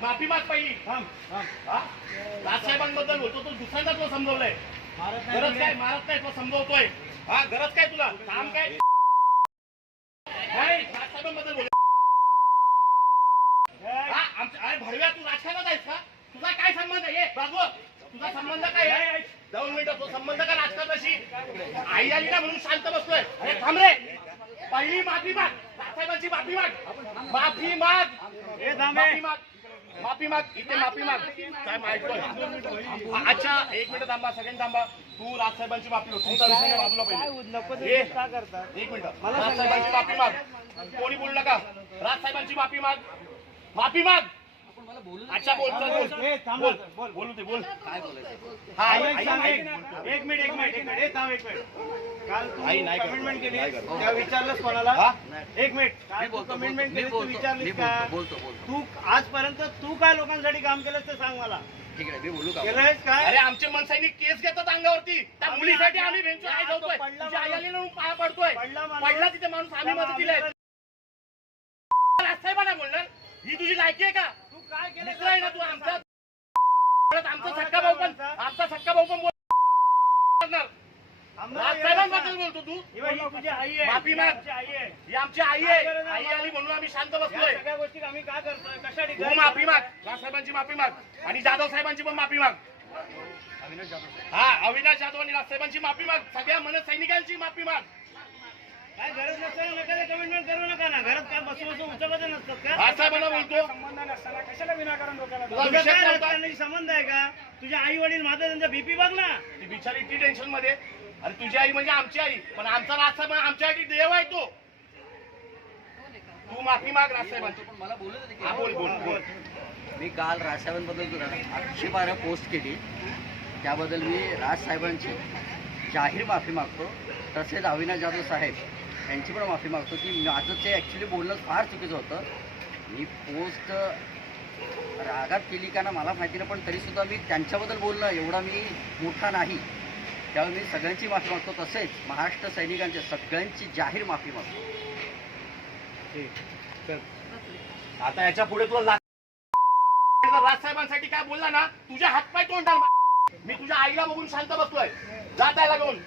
माफी माग. पहिली राजसाहेबांबद्दल बोलतो दुसऱ्यांदा तुला समजवलंय गरज काय मारत नाही समजवतोय हा गरज काय तुला काम काय राजसाहेबांबद्दल बोल अरे भरव्या तू राजकारणात आहेस का तुझा काय संबंध आहे हे, तुझा संबंध काय आहे दोन मिनिटं तो संबंध का राजकारणाशी आई आली ना म्हणून शांत बसतोय अरे थांब रे पहिली माफी माग राजसाहेबांची माफी माग. माफी माग. माफी. माग. माफी माग. इथे माफी माग. काय माहितोय अच्छा एक मिनिट थांबा सेकंड थांबा. तू राजसाहेबांची माफी माग तुमचा विषय बाजूला करता? एक मिनिट. राजसाहेबांची माफी माग. कोणी बोलू नका राजसाहेबांची माफी माग. माफी माग. अच्छा बोल चल, बोल ए, थांबा, बोल बोल. बोलू दे बोल. काय बोलायचं? हा आई, आई- सांग, आई- एक एक मिनिट एक मिनिट एक मिनिट. ए, थांब एक मिनिट. काल तू आई, नाही करत. कमिटमेंट केली नाही करत. तेव्हा विचारलंस कोणाला? हा? एक मिनिट. मी काल तू बोलतो कमिटमेंट मी केली तू बोलतो मी विचारलीस का? बोलतो बोलतो बोलतो. तू आजपर्यंत तू काय लोकांसाठी काम केलंस ते सांग मला. ठीक आहे मी बोलू का? केलंयस काय? अरे आमचे मनसैनिक केस घेतात अंगावरती. त्या आम्ही मुलीसाठी आम्ही भेंचो आई आज तो जातोय पडला तुझ्या आई माणूस. आली म्हणून पाया पडतोय. पडला माणूस. पडला तिथे माणूस आम्ही त्यामुळे मदत दिलाय आम्ही- राजसाहेबांना बोलणार. ही तुझी लायकी आहे का? मित्र आहे ना तू आमचा परत आमचा सक्का भाऊ पण आमचा सक्का भाऊ पण बोलणार. राजसाहेबांबद्दल बोलतो तू. ही बाई, ही तुझी आई आहे. माफी ही माग. आमची आई आहे. ही आमची आई आहे. आई आली म्हणून आम्ही शांत बसलोय. सगळ्या गोष्टी आम्ही काय करतोय? कशासाठी तू काय माफी? माग. राजसाहेबांची माफी माग. आणि जाधव साहेबांची पण माफी माग. अविनाश जाधव. हा अविनाश जाधव आणि राजसाहेबांची माफी माग. सगळ्या मन सैनिकांची माफी माग. काय गरज नसताना नका कमिटमेंट करू नका ना. घरात काय बसू बसू उचलत नसतात का? राजसाहेबांना बोलतो. संबंध नसताना कशाला विनाकारण डोक्याला तुझा तुझा विषय काय कोणता? राजकारणाशी संबंध आहे का? तुझ्या आई वडील माझा त्यांचा बीपी बघ ना. ती बिचारी ती टेन्शनमध्ये आणि तुझी आई म्हणजे आमची आई. पण आमचा राजसाहेब आमच्यासाठी देव आहे तो. तू माफी माग राजसाहेबांची पण मला बोलू दे हा बोल बोल बोल. मी काल राजसाहेबांबद्दल आक्षेपार्ह पोस्ट केली. त्याबद्दल मी राजसाहेबांची जाहीर माफी मागतो. तसेच अविनाश जाधव साहेब यांची पण माफी मागतो की माझं ते ॲक्च्युली बोलणं फार चुकीचं होतं. मी पोस्ट रागात केली का ना मला माहिती नाही पण तरीसुद्धा मी त्यांच्याबद्दल बोलणं एवढा मी मोठा नाही. त्यावेळी मी सगळ्यांची माफी मागतो. तसेच महाराष्ट्र सैनिकांच्या सगळ्यांची जाहीर माफी मागतो. आता याच्यापुढे तुला राजसाहेबांसाठी काय बोलला ना तुझ्या हातपाय तोंडाल मी तुझ्या आईला बघून शांत बसलोय. जात आहे घेऊन.